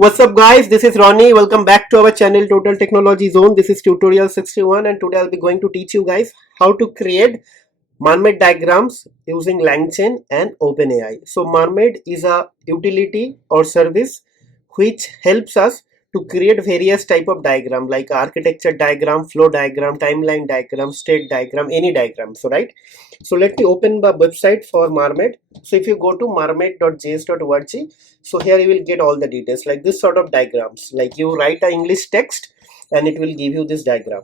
What's up guys, this is Ronnie. Welcome back to our channel Total Technology Zone. This is tutorial 61 and today I'll be going to teach you guys how to create Mermaid diagrams using LangChain and OpenAI. So Mermaid is a utility or service which helps us to create various type of diagram like architecture diagram, flow diagram, timeline diagram, state diagram, any diagram. So right. So let me open the website for Mermaid. So if you go to mermaid.js.org, so here you will get all the details like this sort of diagrams. Like you write a English text and it will give you this diagram.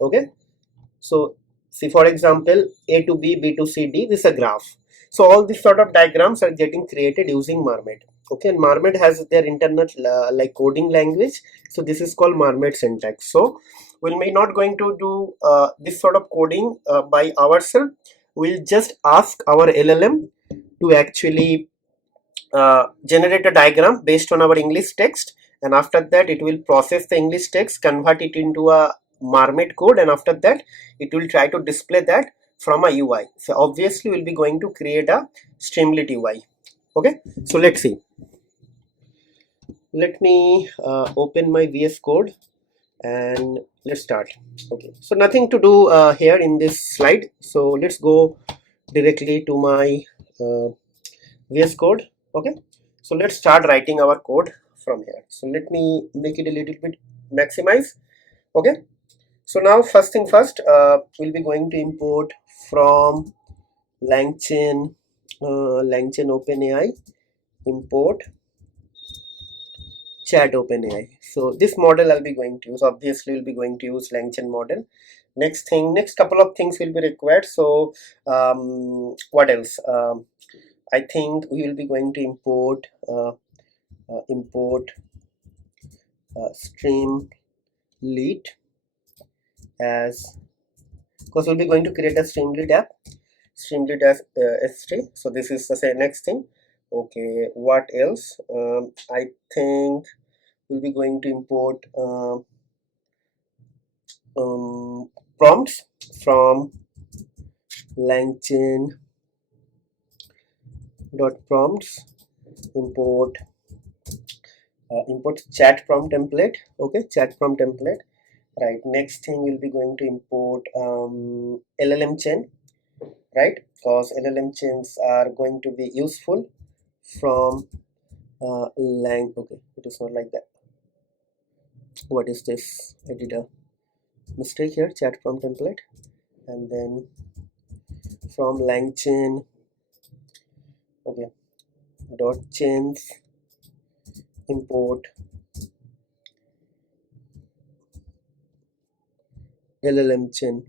Okay. So see, for example, A to B, B to C, D, this is a graph. So all these sort of diagrams are getting created using Mermaid. Okay, and Mermaid has their internal like coding language. So this is called Mermaid syntax. So we may not going to do this sort of coding by ourselves. We'll just ask our LLM to actually generate a diagram based on our English text, and after that it will process the English text, convert it into a Mermaid code, and after that it will try to display that from a UI. So obviously we'll be going to create a Streamlit UI. Okay, so let's see. Let me open my VS Code and let's start. Okay, so nothing to do here in this slide, so let's go directly to my VS Code. Okay, so let's start writing our code from here. So let me make it a little bit maximize. Okay, so now first thing first, we'll be going to import from LangChain OpenAI, import chat OpenAI. So this model I'll be going to use. Obviously we'll be going to use LangChain model. Next couple of things will be required. So what else? I think we will be going to import Streamlit as, because we'll be going to create a Streamlit app, Streamlit as S3. So this is the next thing. Okay, what else? I think we'll be going to import prompts from LangChain prompts, import chat prompt template. Okay, chat prompt template. Right, next thing we'll be going to import LLM chain, right, because LLM chains are going to be useful from okay, it is not like that. What is this? I did a mistake here. Chat prompt template, and then from LangChain, okay, dot chains, import LLM chain.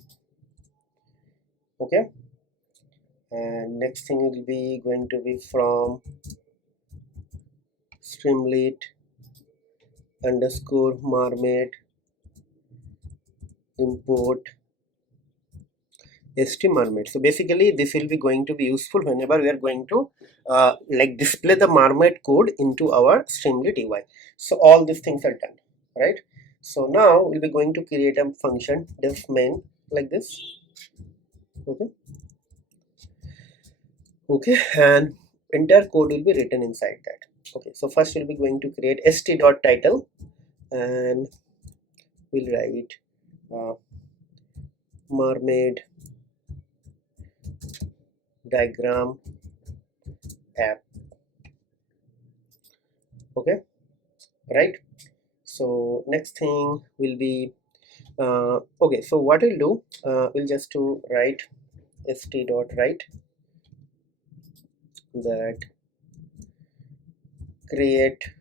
Okay, and next thing will be going to be from Streamlit underscore Mermaid, import st Mermaid. So basically this will be going to be useful whenever we are going to like display the Mermaid code into our Streamlit UI. So all these things are done, right? So now we'll be going to create a function def main like this. Okay, and entire code will be written inside that. Okay, so first we'll be going to create st.title and we'll write Mermaid diagram app. Okay, right. So next thing will be okay, so what we'll do, we'll just to write st.write that create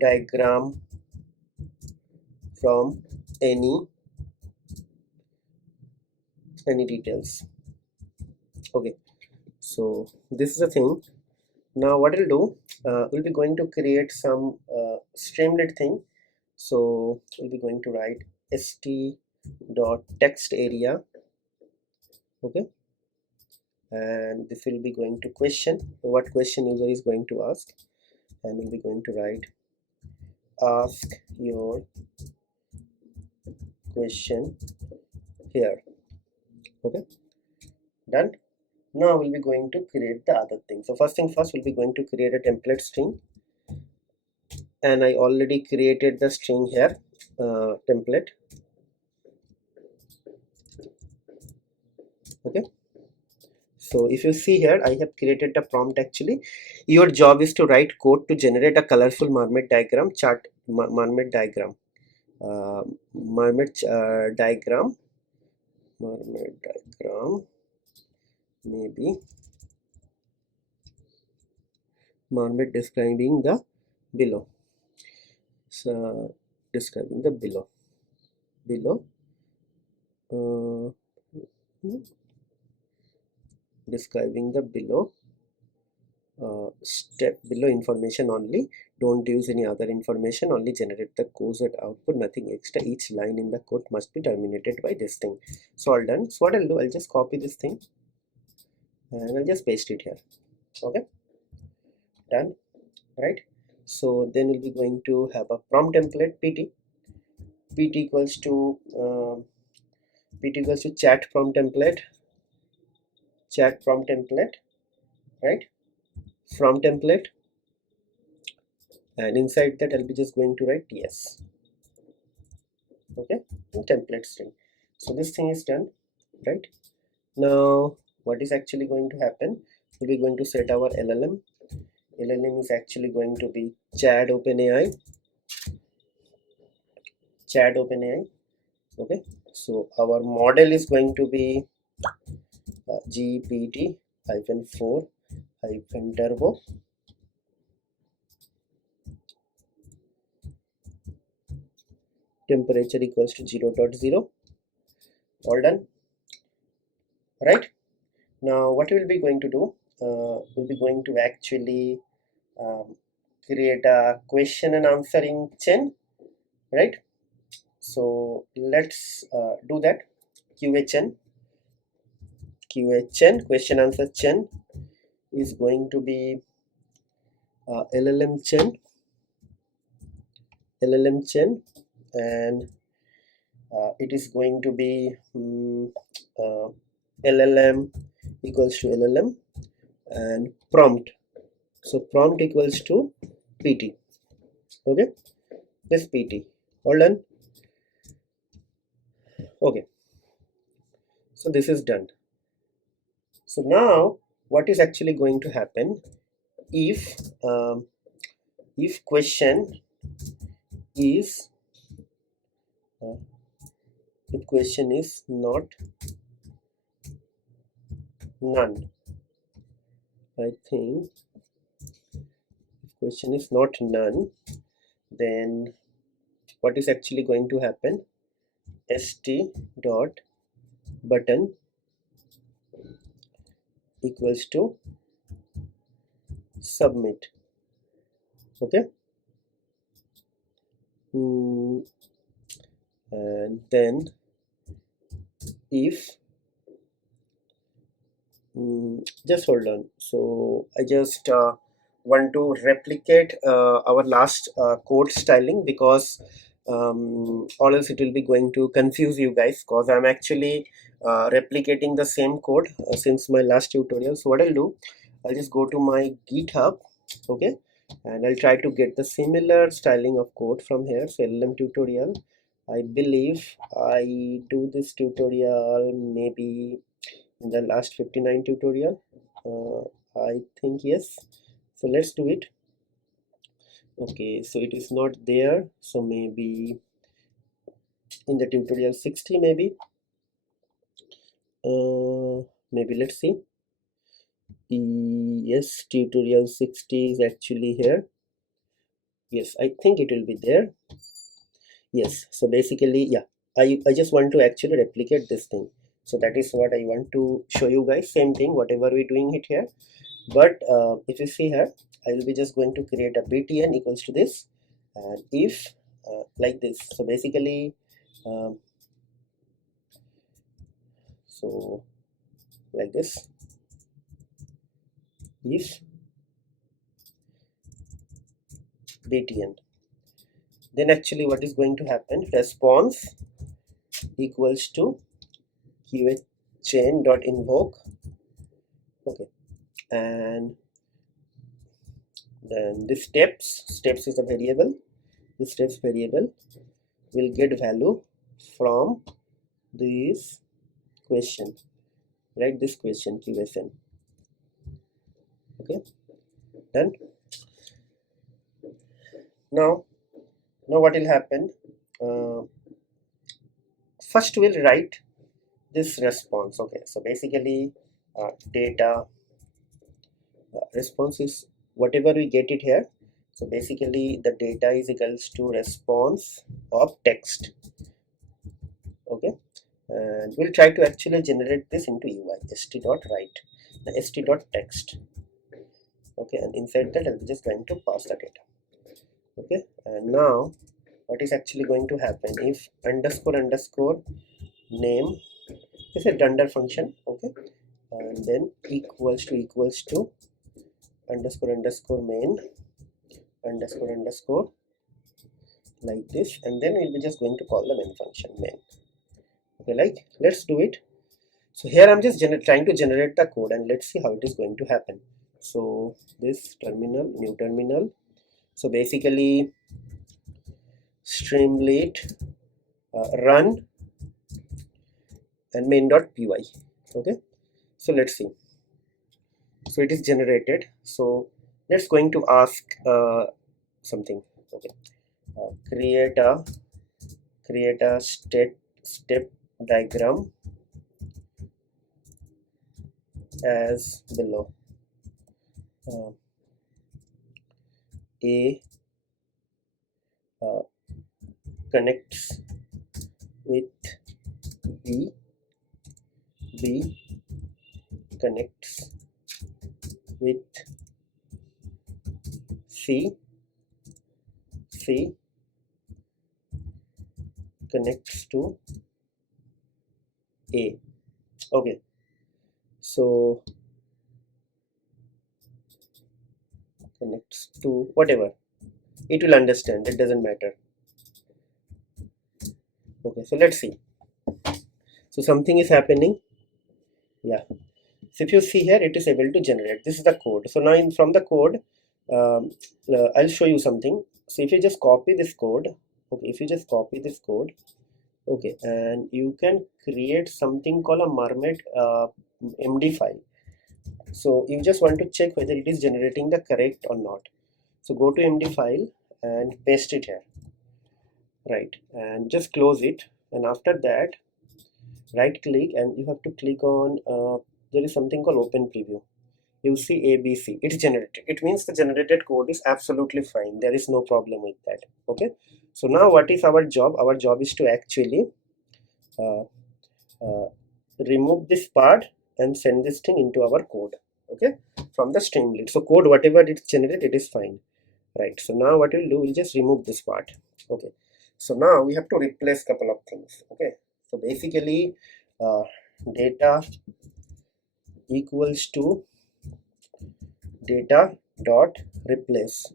diagram from any details. Okay, so this is the thing. Now what we'll do, we'll be going to create some Streamlit thing. So we'll be going to write st.text area. Okay, and this will be going to question what question user is going to ask, and we'll be going to write ask your question here. Okay, done. Now we'll be going to create the other thing. So first thing first, we'll be going to create a template string and I already created the string here, template. Okay, so if you see here, I have created the prompt. Actually, your job is to write code to generate a colorful mermaid diagram chart, mermaid diagram, uh, mermaid diagram, mermaid diagram, maybe mermaid describing the below. So describing the below, uh, describing the below. Step below information only, don't use any other information, only generate the code output, nothing extra. Each line in the code must be terminated by this thing. So all done. So what I'll do, I'll just copy this thing and I'll just paste it here. Okay, done, right? So then we'll be going to have a prompt template, pt equals to chat prompt template, right? From template, and inside that I'll be just going to write yes. Okay, template string. So this thing is done, right? Now what is actually going to happen, we're going to set our LLM. LLM is actually going to be chat OpenAI. Okay, so our model is going to be GPT -4 -turbo. Temperature equals to 0.0. All done, right? Now what we'll be going to do, we'll be going to actually create a question and answering chain, right? So let's do that. QA chain, question answer chain is going to be LLM chain, and it is going to be LLM equals to LLM and prompt. So prompt equals to PT. Okay, this PT. All done. Okay, so this is done. So now what is actually going to happen, if question is not none, I think if question is not none, then what is actually going to happen, st dot button equals to submit. Okay, and then if just hold on. So I just want to replicate our last code styling, because or else it will be going to confuse you guys, because I'm actually replicating the same code since my last tutorial. So what I'll do, I'll just go to my GitHub. Okay, and I'll try to get the similar styling of code from here. So LLM tutorial, I believe I do this tutorial maybe in the last 59 tutorial, I think, yes. So let's do it. Okay, so it is not there, so maybe in the tutorial 60, maybe let's see. Yes, tutorial 60 is actually here. Yes, I think it will be there. Yes, so basically, yeah, I just want to actually replicate this thing. So that is what I want to show you guys. Same thing, whatever we're doing it here. But if you see here, I will be just going to create a btn equals to this, and if like this. So basically, so like this, if btn, then actually what is going to happen, response equals to qa chain dot invoke. Okay, and Then the steps is a variable. The steps variable will get value from this question, right? This question QSN. Okay, done. Now what will happen? First we'll write this response. Okay, so basically data response is whatever we get it here. So basically the data is equals to response of text. Okay, and we'll try to actually generate this into UI. st.write, the st.text. Okay, and inside that I'm just going to pass the data. Okay, and now what is actually going to happen if underscore name is a dunder function. Okay, and then equals to underscore main underscore like this, and then we'll be just going to call the main function main. Okay, like let's do it. So here I'm just trying to generate the code, and let's see how it is going to happen. So this terminal, new terminal. So basically streamlit run and main.py. Okay, so let's see. So it is generated. So let's going to ask something. Okay, create a step diagram as below. A connects with B, B connects with C, C connects to A. Okay, so connects to whatever, it will understand, it doesn't matter. Okay, so let's see. So something is happening. Yeah, so if you see here, it is able to generate. This is the code. So now from the code, I'll show you something. So if you just copy this code, okay, if you just copy this code, okay, and you can create something called a Mermaid MD file. So you just want to check whether it is generating the correct or not. So go to MD file and paste it here, right, and just close it, and after that right click and you have to click on there is something called open preview. You see ABC, it's generated. It means the generated code is absolutely fine, there is no problem with that. Okay, so now what is our job? Our job is to actually remove this part and send this thing into our code, okay, from the streamlit. So code whatever it's generated, it is fine, right? So now what we'll do, we'll just remove this part. Okay, so now we have to replace couple of things. Okay, so basically data equals to data dot replace.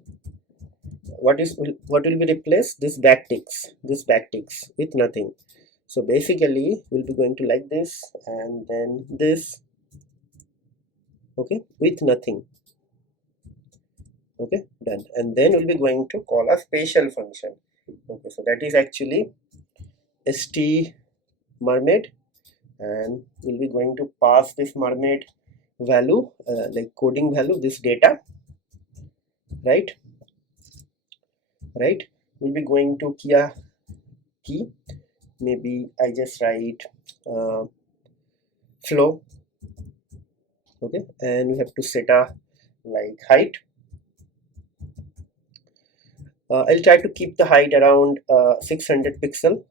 What will be replaced? This backticks with nothing. So basically we'll be going to like this and then this, okay, with nothing. Okay, done. And then we'll be going to call a special function. Okay, so that is actually st mermaid, and we'll be going to pass this mermaid value, like coding value, this data, right, we'll be going to key, maybe I just write flow. Okay, and we have to set a like height. I'll try to keep the height around 600 pixel.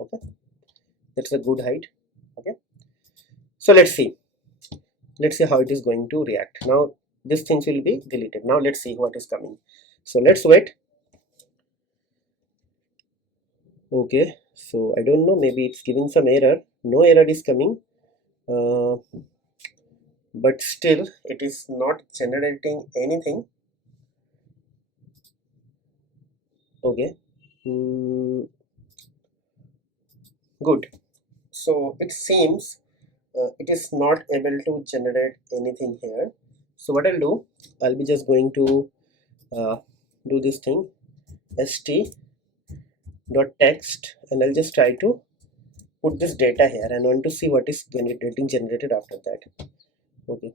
Okay, that's a good height. Okay, so let's see how it is going to react. Now these things will be deleted. Now let's see what is coming. So let's wait. Okay, so I don't know, maybe it's giving some error. No error is coming, but still it is not generating anything. Okay, good. So it seems it is not able to generate anything here. So what I'll do, I'll be just going to do this thing st dot text, and I'll just try to put this data here and want to see what is getting generated after that. Okay,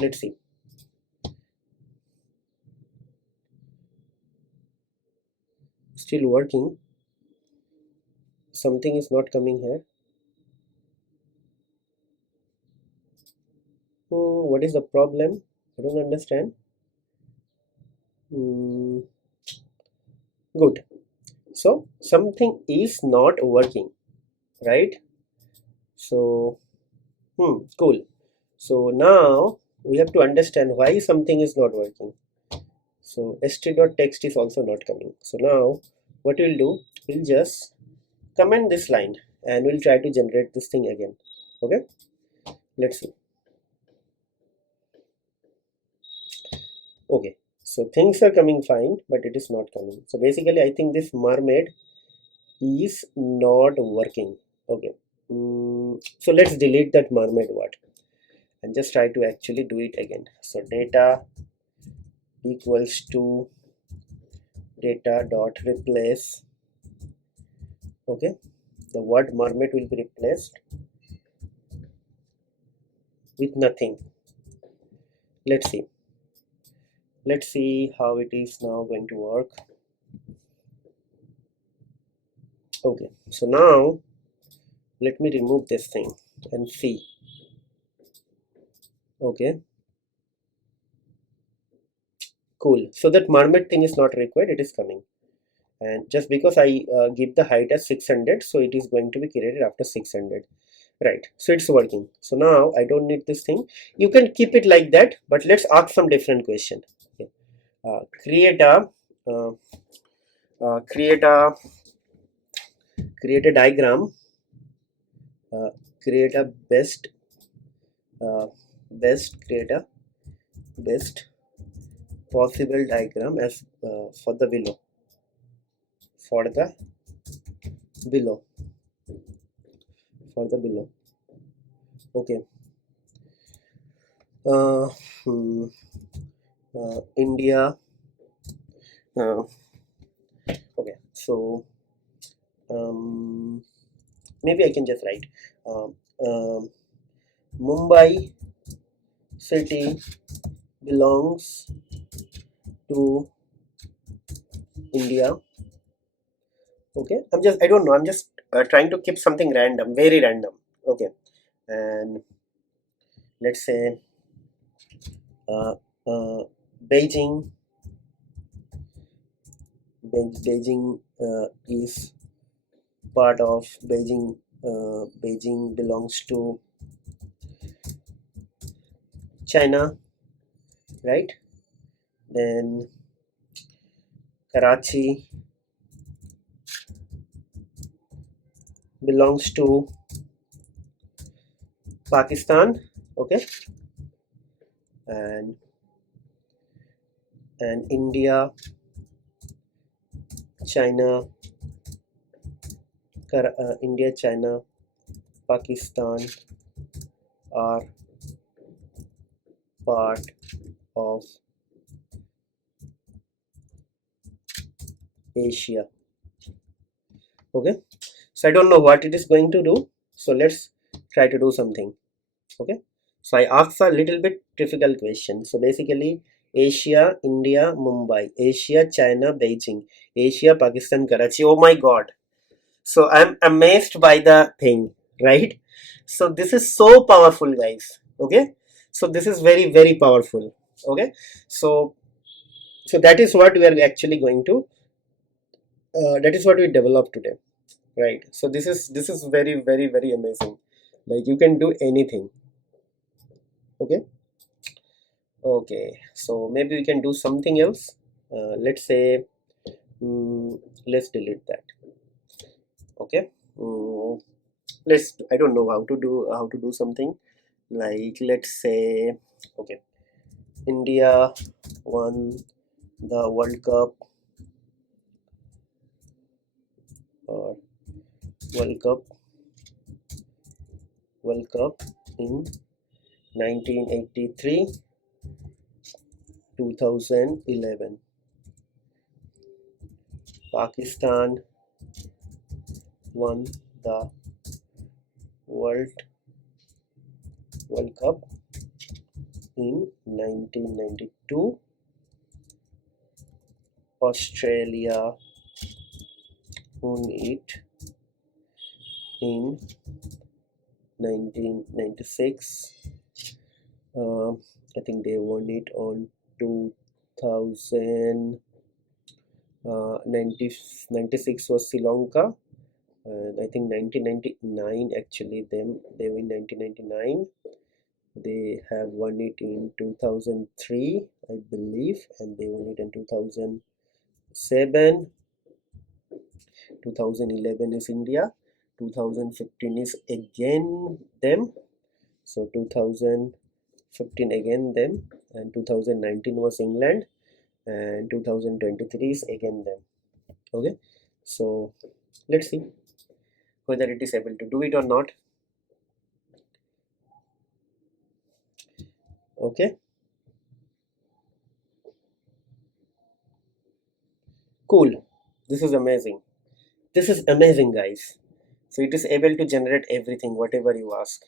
let's see. Still working. Something is not coming here. What is the problem? I don't understand. Good. So something is not working, right? So cool. So now we have to understand why something is not working. So st.text is also not coming. So now what we'll do, we'll just comment this line and we'll try to generate this thing again. Okay, let's see. Okay, so things are coming fine, but it is not coming. So basically I think this mermaid is not working. Okay, so let's delete that mermaid word and just try to actually do it again. So data equals to data dot replace. Okay, the word mermaid will be replaced with nothing. Let's see how it is now going to work. Okay, so now let me remove this thing and see. Okay, cool. So that mermaid thing is not required, it is coming. And just because I give the height as 600, so it is going to be created after 600, right? So it's working. So now I don't need this thing. You can keep it like that, but let's ask some different question. Okay. Create a diagram. Create a best create a best possible diagram as for the below. Okay. India. Okay, so maybe I can just write Mumbai city belongs to India. Okay, I don't know, I'm just trying to keep something random, very random. Okay, and let's say uh, uh, Beijing is part of Beijing belongs to China, right? Then Karachi belongs to Pakistan. Okay, and India, China, India, China, Pakistan are part of Asia. Okay, so I don't know what it is going to do, so let's try to do something. Okay, so I asked a little bit difficult question. So basically Asia, India, Mumbai, Asia, China, Beijing, Asia, Pakistan, Karachi. Oh my god, so I'm amazed by the thing, right? So this is so powerful, guys. Okay, so this is very, very powerful. Okay, so that is what we are actually going to that is what we developed today, right? So this is very, very, very amazing. Like you can do anything. Okay, so maybe we can do something else. Let's say let's delete that. Okay, I don't know how to do something, like let's say, okay, India won the uh, World Cup in 1983, 2011. Pakistan won the World World Cup in 1992. Australia won it in 1996. I think they won it on 2000. 96 was Sri Lanka, and I think 1999 actually they win 1999. They have won it in 2003, I believe, and they won it in 2007. 2011 is India. 2015 is again them. So 2015 again them, and 2019 was England, and 2023 is again them. Okay, so let's see whether it is able to do it or not. Okay, cool. This is amazing. This is amazing, guys. So it is able to generate everything, whatever you ask.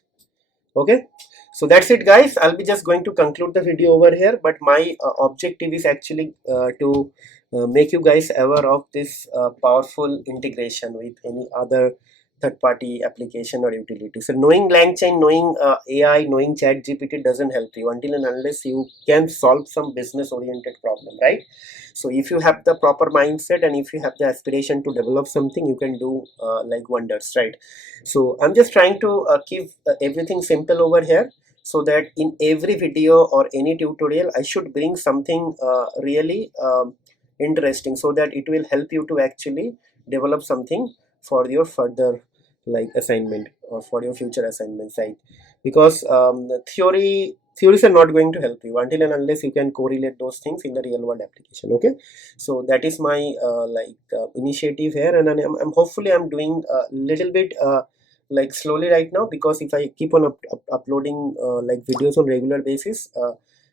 Okay, so that's it, guys. I'll be just going to conclude the video over here, but my objective is actually to make you guys aware of this powerful integration with any other third-party application or utility. So knowing LangChain, knowing AI, knowing ChatGPT doesn't help you until and unless you can solve some business-oriented problem, right? So if you have the proper mindset and if you have the aspiration to develop something, you can do like wonders, right? So I'm just trying to keep everything simple over here, so that in every video or any tutorial I should bring something really interesting, so that it will help you to actually develop something for your further like assignment or for your future assignments, right? Because the theories are not going to help you until and unless you can correlate those things in the real world application. Okay, so that is my initiative here, and I'm hopefully I'm doing a little bit like slowly right now, because if I keep on uploading like videos on regular basis,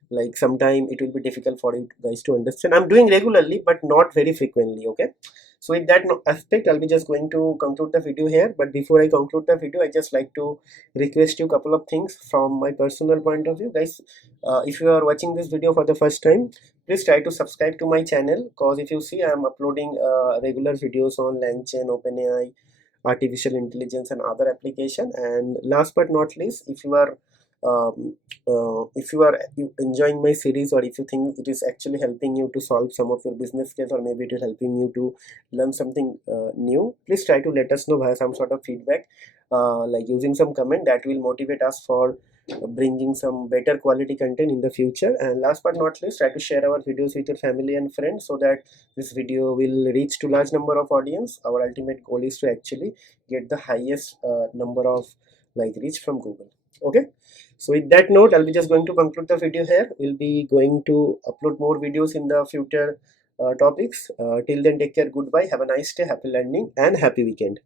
like sometime it will be difficult for you guys to understand. I'm doing regularly but not very frequently. Okay, so in that aspect I'll be just going to conclude the video here, but before I conclude the video I just like to request you a couple of things from my personal point of view, guys. If you are watching this video for the first time, please try to subscribe to my channel, because if you see I am uploading regular videos on LangChain, OpenAI, artificial intelligence and other application. And last but not least, if you are enjoying my series, or if you think it is actually helping you to solve some of your business case, or maybe it is helping you to learn something new, please try to let us know via some sort of feedback, like using some comment that will motivate us for bringing some better quality content in the future. And last but not least, try to share our videos with your family and friends, so that this video will reach to large number of audience. Our ultimate goal is to actually get the highest number of like reach from Google. Okay, so with that note, I'll be just going to conclude the video here. We'll be going to upload more videos in the future topics. Till then, take care, goodbye, have a nice day, happy learning and happy weekend.